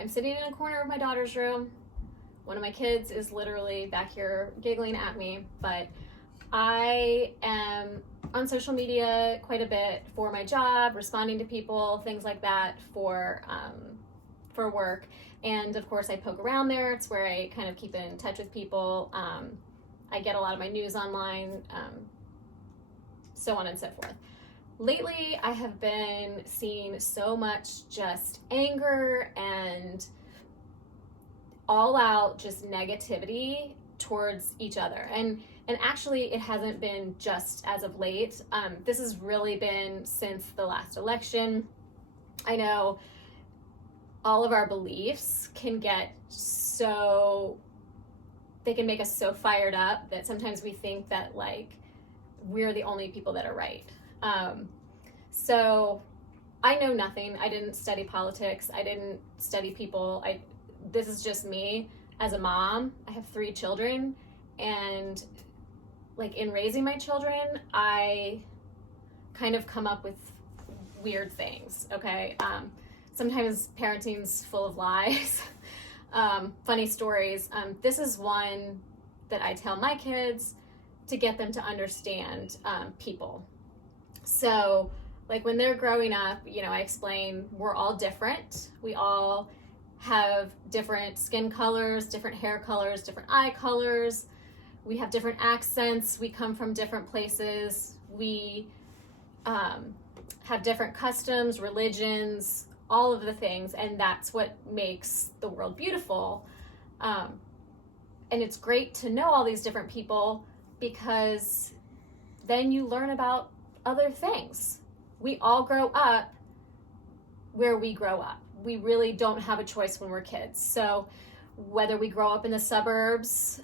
I'm sitting in a corner of my daughter's room. One of my kids is literally back here giggling at me, but I am on social media quite a bit for my job, responding to people, things like that for work. And of course I poke around there. It's where I kind of keep in touch with people. I get a lot of my news online, so on and so forth. Lately, I have been seeing so much just anger and all out just negativity towards each other. And actually, it hasn't been just as of late. This has really been since the last election. I know all of our beliefs can get they can make us so fired up that sometimes we think that like we're the only people that are right. So I know nothing. I didn't study politics. I didn't study people. This is just me as a mom. I have 3 children, and like in raising my children, I kind of come up with weird things. Okay. Sometimes parenting's full of lies. Funny stories. This is one that I tell my kids to get them to understand people. So like when they're growing up, I explain we're all different. We all have different skin colors, different hair colors, different eye colors. We have different accents. We come from different places. We have different customs, religions, all of the things. And that's what makes the world beautiful. And it's great to know all these different people, because then you learn about other things. We all grow up where we grow up. We really don't have a choice when we're kids. So whether we grow up in the suburbs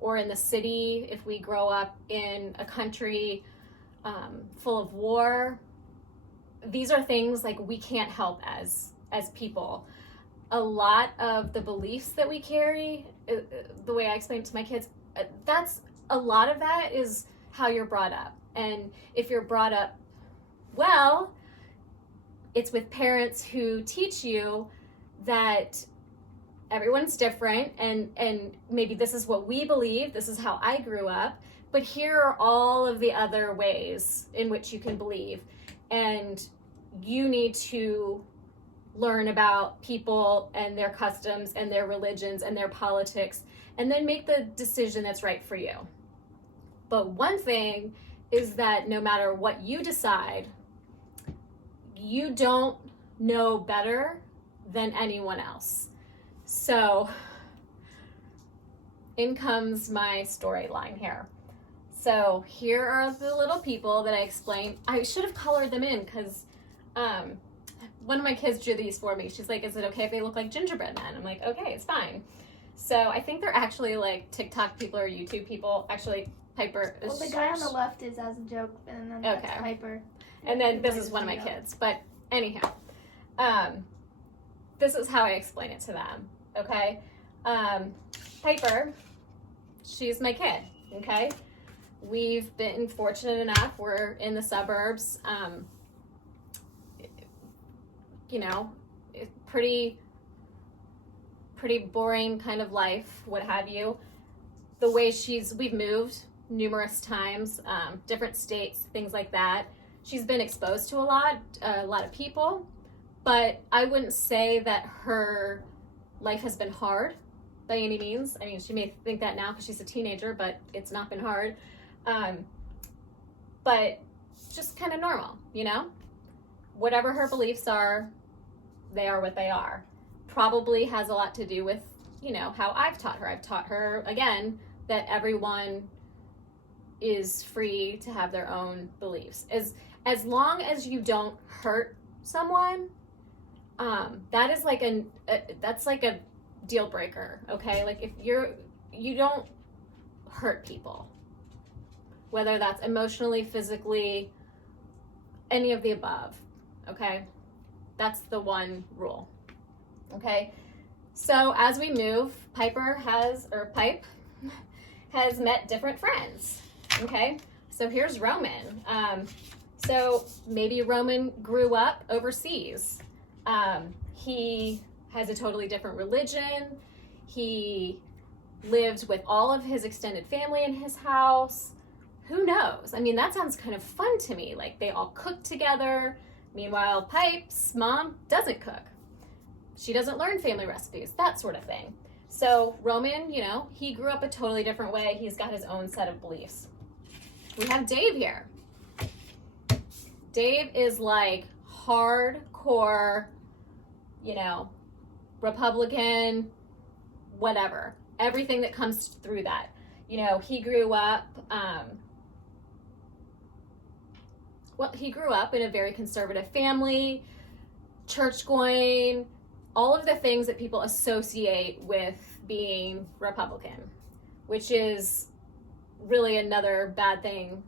or in the city, if we grow up in a country full of war, these are things like we can't help as people. A lot of the beliefs that we carry, the way I explain it to my kids, a lot of that is how you're brought up. And if you're brought up well, it's with parents who teach you that everyone's different, and maybe this is what we believe, this is how I grew up, but here are all of the other ways in which you can believe. And you need to learn about people and their customs and their religions and their politics, and then make the decision that's right for you. But one thing is that no matter what you decide, you don't know better than anyone else. So in comes my storyline here. So here are the little people that I explained. I should have colored them in, because one of my kids drew these for me. She's like, is it okay if they look like gingerbread men? I'm like, okay, it's fine. So I think they're actually like TikTok people or YouTube people. Actually, Piper is... Well, the guy on the left is as a joke, and then that's Piper. And then this is one of my kids. But anyhow, this is how I explain it to them, okay? Piper, she's my kid, okay? We've been fortunate enough. We're in the suburbs. Pretty boring kind of life, what have you. The way we've moved numerous times, different states, things like that. She's been exposed to a lot of people, but I wouldn't say that her life has been hard by any means. I mean, she may think that now because she's a teenager, but it's not been hard. But just kind of normal, Whatever her beliefs are, they are what they are. Probably has a lot to do with, how I've taught her. I've taught her, again, that everyone is free to have their own beliefs. As long as you don't hurt someone, that is like that's like a deal breaker, okay? Like if you don't hurt people, whether that's emotionally, physically, any of the above, okay? That's the one rule, okay? So as we move, Pipe has met different friends, okay? So here's Roman. So maybe Roman grew up overseas. He has a totally different religion. He lived with all of his extended family in his house. Who knows? I mean, that sounds kind of fun to me. Like, they all cook together. Meanwhile, Pipe's mom doesn't cook. She doesn't learn family recipes, that sort of thing. So Roman, you know, he grew up a totally different way. He's got his own set of beliefs. We have Dave here. Dave is like hardcore, you know, Republican, whatever. Everything that comes through that. You know, he grew up, in a very conservative family, church going, all of the things that people associate with being Republican, which is really another bad thing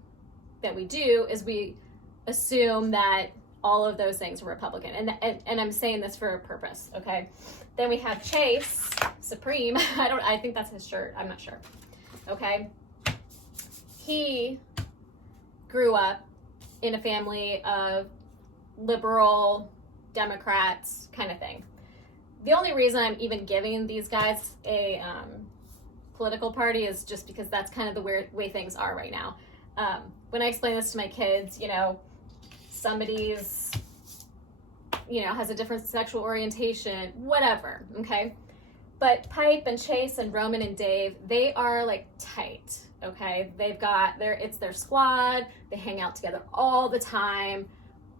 that we do, is we assume that all of those things are Republican. And I'm saying this for a purpose, okay? Then we have Chase Supreme. I think that's his shirt. I'm not sure. Okay? He grew up in a family of liberal Democrats kind of thing. The only reason I'm even giving these guys a political party is just because that's kind of the weird way things are right now. When I explain this to my kids, you know, somebody's, you know, has a different sexual orientation, whatever, okay? But Pipe and Chase and Roman and Dave, they are like tight, okay? They've got it's their squad. They hang out together all the time,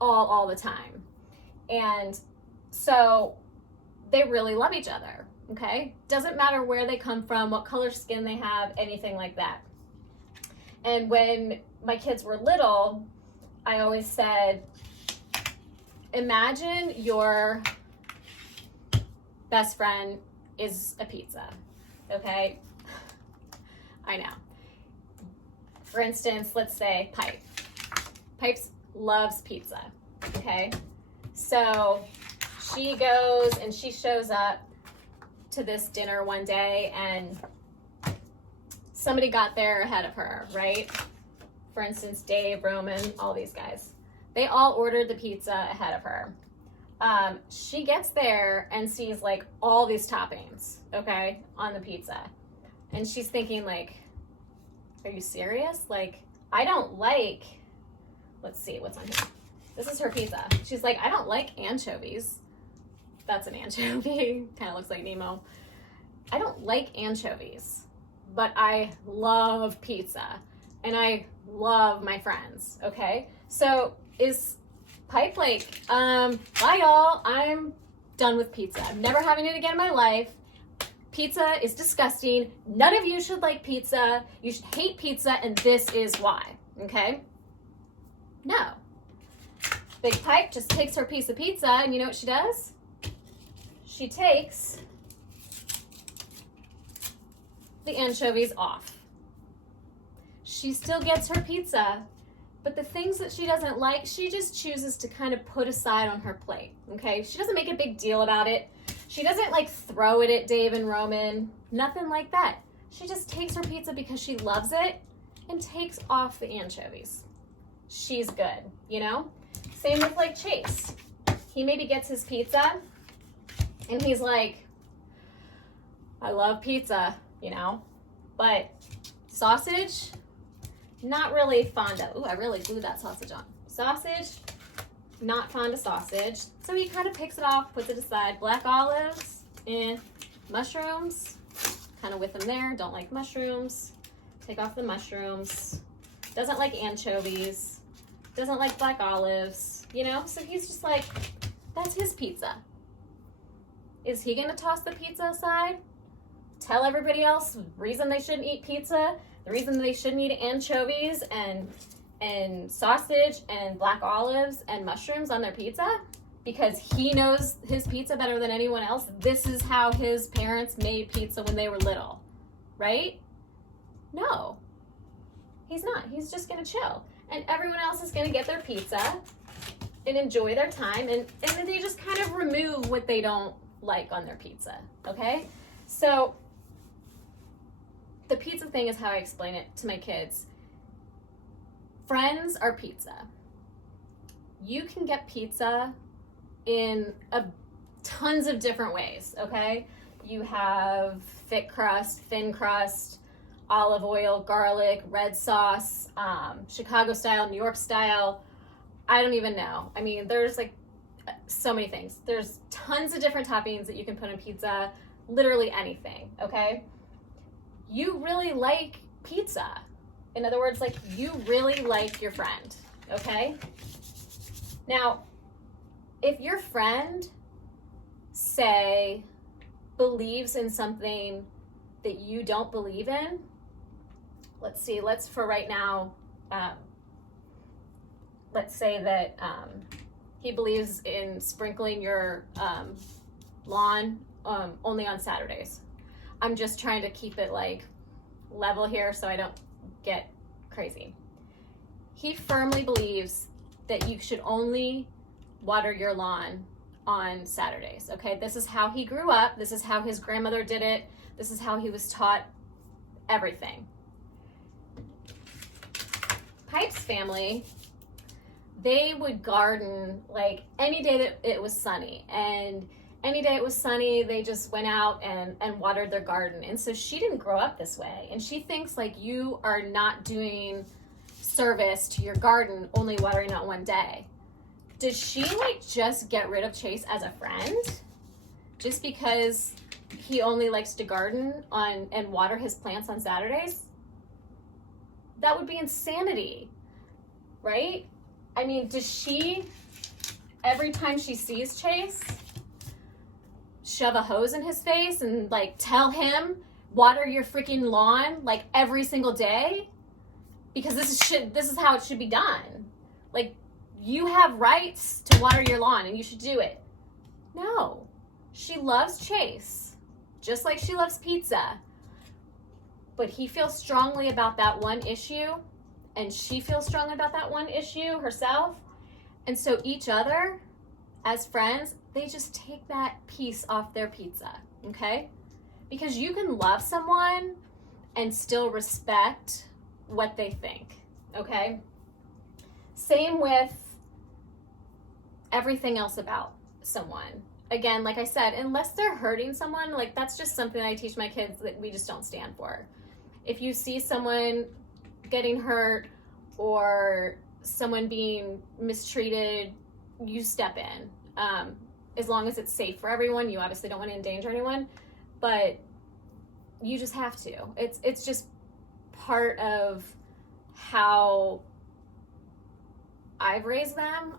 all the time. And so they really love each other, okay? Doesn't matter where they come from, what color skin they have, anything like that. And when my kids were little, I always said, imagine your best friend is a pizza, okay? I know. For instance, let's say Pipe. Pipe loves pizza, okay? So she goes and she shows up to this dinner one day and somebody got there ahead of her, right? For instance, Dave, Roman, all these guys. They all ordered the pizza ahead of her. She gets there and sees like all these toppings, okay, on the pizza. And she's thinking like, are you serious? Like, I don't like, let's see what's on here. This is her pizza. She's like, I don't like anchovies. That's an anchovy. Kind of looks like Nemo. I don't like anchovies, but I love pizza and I love my friends, okay? So is Pipe like, bye y'all, I'm done with pizza. I'm never having it again in my life. Pizza is disgusting. None of you should like pizza. You should hate pizza, and this is why, okay? No. Big Pipe just takes her piece of pizza, and you know what she does? She takes the anchovies off. She still gets her pizza, but the things that she doesn't like, she just chooses to kind of put aside on her plate, okay? She doesn't make a big deal about it. She doesn't like throw it at Dave and Roman, nothing like that. She just takes her pizza because she loves it and takes off the anchovies. She's good, you know? Same with like Chase. He maybe gets his pizza and he's like, I love pizza, you know, but sausage, not really fond of. Ooh, I really glued that sausage on. Sausage, not fond of sausage. So he kind of picks it off, puts it aside. Black olives, mushrooms, kind of with them there. Don't like mushrooms. Take off the mushrooms. Doesn't like anchovies. Doesn't like black olives, you know? So he's just like, that's his pizza. Is he gonna toss the pizza aside? Tell everybody else the reason they shouldn't eat pizza, the reason they shouldn't eat anchovies and sausage and black olives and mushrooms on their pizza? Because he knows his pizza better than anyone else. This is how his parents made pizza when they were little, right? No, he's not. He's just gonna chill. And everyone else is gonna get their pizza and enjoy their time, and then they just kind of remove what they don't like on their pizza, okay? So the pizza thing is how I explain it to my kids. Friends are pizza. You can get pizza in a tons of different ways, okay? You have thick crust, thin crust, olive oil, garlic, red sauce, Chicago style, New York style. I don't even know. I mean, there's like so many things. There's tons of different toppings that you can put on pizza, literally anything, okay? You really like pizza. In other words, like, you really like your friend, okay? Now, if your friend, say, believes in something that you don't believe in, let's for right now, let's say that he believes in sprinkling your lawn only on Saturdays. I'm just trying to keep it like level here so I don't get crazy. He firmly believes that you should only water your lawn on Saturdays, okay? This is how he grew up. This is how his grandmother did it. This is how he was taught everything. Pipe's family, they would garden like any day that it was sunny, and any day it was sunny, they just went out and watered their garden. And so she didn't grow up this way, and she thinks like you are not doing service to your garden only watering it one day. Did she like just get rid of Chase as a friend just because he only likes to garden on and water his plants on Saturdays? That would be insanity, right? I mean, does she, every time she sees Chase, shove a hose in his face and like tell him, water your freaking lawn like every single day? Because this is how it should be done. Like, you have rights to water your lawn and you should do it. No, she loves Chase, just like she loves pizza. But he feels strongly about that one issue, and she feels strongly about that one issue herself. And so each other, as friends, they just take that piece off their pizza, okay? Because you can love someone and still respect what they think, okay? Same with everything else about someone. Again, like I said, unless they're hurting someone, like that's just something I teach my kids that we just don't stand for. If you see someone getting hurt or someone being mistreated, you step in. As long as it's safe for everyone. You obviously don't want to endanger anyone, but you just have to. It's just part of how I've raised them,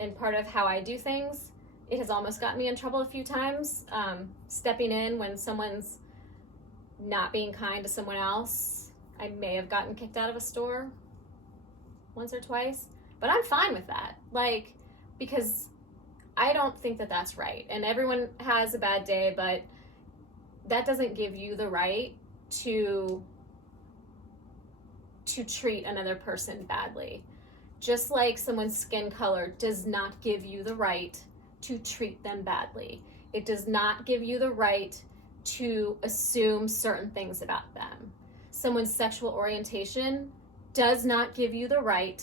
and part of how I do things. It has almost gotten me in trouble a few times, stepping in when someone's not being kind to someone else. I may have gotten kicked out of a store once or twice, but I'm fine with that, like, because I don't think that that's right. And everyone has a bad day, but that doesn't give you the right to treat another person badly. Just like someone's skin color does not give you the right to treat them badly. It does not give you the right to assume certain things about them. Someone's sexual orientation does not give you the right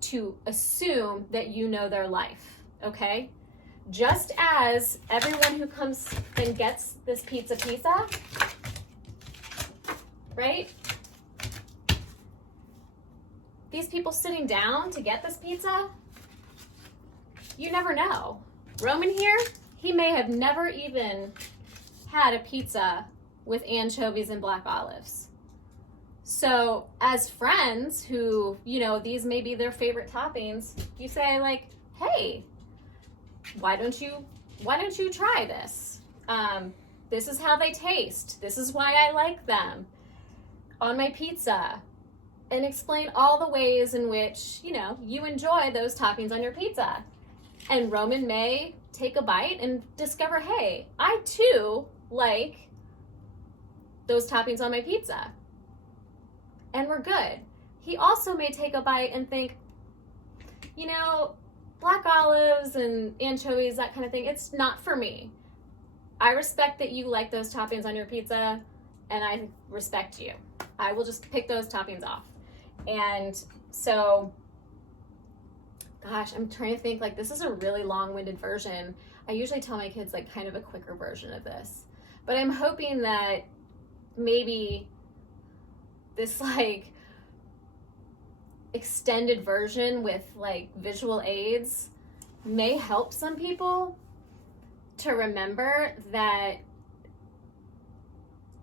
to assume that you know their life, okay? Just as everyone who comes and gets this pizza, right? These people sitting down to get this pizza, you never know. Roman here, he may have never even had a pizza with anchovies and black olives. So as friends who, you know, these may be their favorite toppings, you say like, hey, why don't you try this? This is how they taste. This is why I like them on my pizza. And explain all the ways in which, you know, you enjoy those toppings on your pizza. And Roman may take a bite and discover, hey, I too like those toppings on my pizza. And we're good. He also may take a bite and think, you know, black olives and anchovies, that kind of thing, it's not for me. I respect that you like those toppings on your pizza, and I respect you. I will just pick those toppings off. And so, gosh, I'm trying to think, like, this is a really long-winded version I usually tell my kids like kind of a quicker version of this, but I'm hoping that maybe this like extended version with like visual aids may help some people to remember that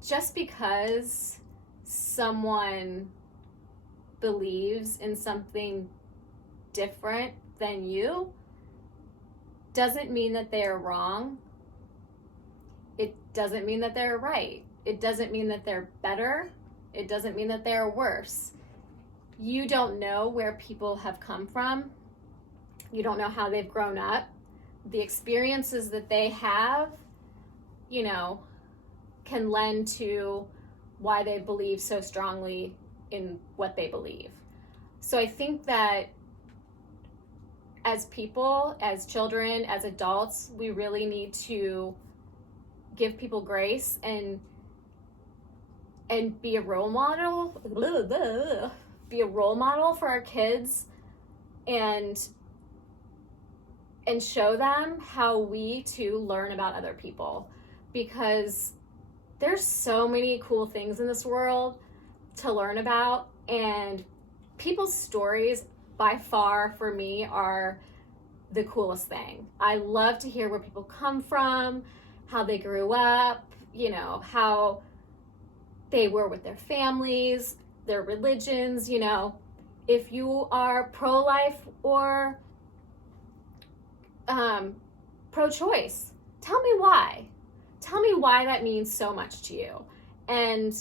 just because someone believes in something different than you doesn't mean that they're wrong. It doesn't mean that they're right. It doesn't mean that they're better. It doesn't mean that they're worse. You don't know where people have come from. You don't know how they've grown up. The experiences that they have, you know, can lend to why they believe so strongly in what they believe. So I think that as people, as children, as adults, we really need to give people grace and be a role model, be a role model for our kids, and show them how we too learn about other people, because there's so many cool things in this world to learn about, and people's stories by far for me are the coolest thing. I love to hear where people come from, how they grew up, you know, how they were with their families, their religions, you know. If you are pro-life or pro-choice, tell me why. Tell me why that means so much to you. And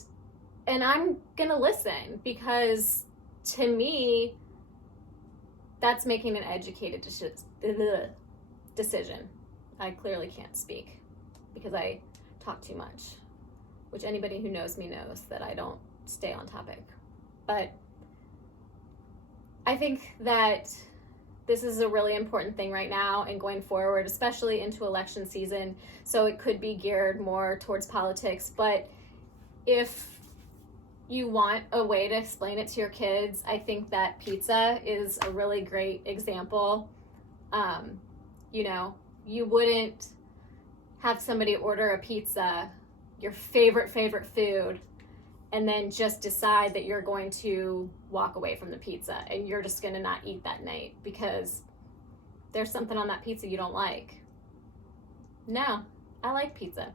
I'm gonna listen, because to me, that's making an educated decision. I clearly can't speak because I talk too much, which anybody who knows me knows that I don't stay on topic. But I think that this is a really important thing right now and going forward, especially into election season. So it could be geared more towards politics. But if you want a way to explain it to your kids, I think that pizza is a really great example. You know, you wouldn't have somebody order a pizza, your favorite food, and then just decide that you're going to walk away from the pizza and you're just going to not eat that night because there's something on that pizza you don't like. No, I like pizza.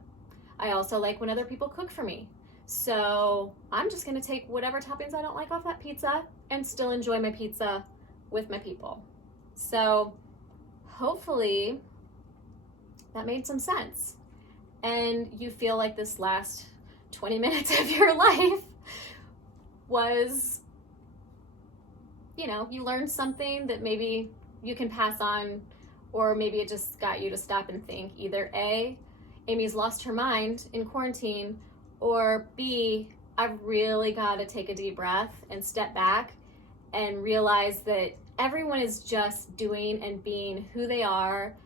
I also like when other people cook for me. So I'm just going to take whatever toppings I don't like off that pizza and still enjoy my pizza with my people. So hopefully that made some sense. And you feel like this last 20 minutes of your life was, you know, you learned something that maybe you can pass on, or maybe it just got you to stop and think. Either A, Amy's lost her mind in quarantine, or B, I've really got to take a deep breath and step back and realize that everyone is just doing and being who they are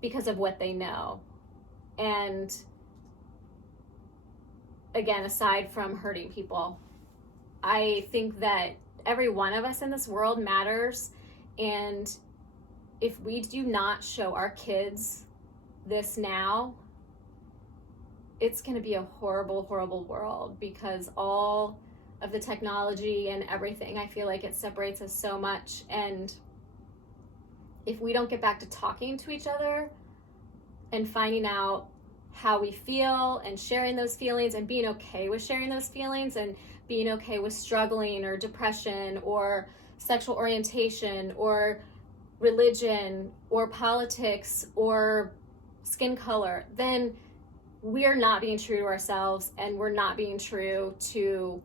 because of what they know. And again, aside from hurting people, I think that every one of us in this world matters. And if we do not show our kids this now, it's going to be a horrible, horrible world, because all of the technology and everything, I feel like it separates us so much. And if we don't get back to talking to each other and finding out how we feel and sharing those feelings and being okay with sharing those feelings and being okay with struggling or depression or sexual orientation or religion or politics or skin color, then we're not being true to ourselves and we're not being true to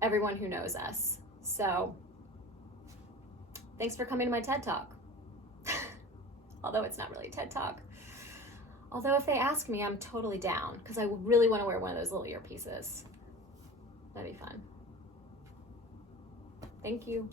everyone who knows us. So thanks for coming to my TED Talk. Although it's not really a TED Talk. Although if they ask me, I'm totally down, because I really want to wear one of those little earpieces. That'd be fun. Thank you.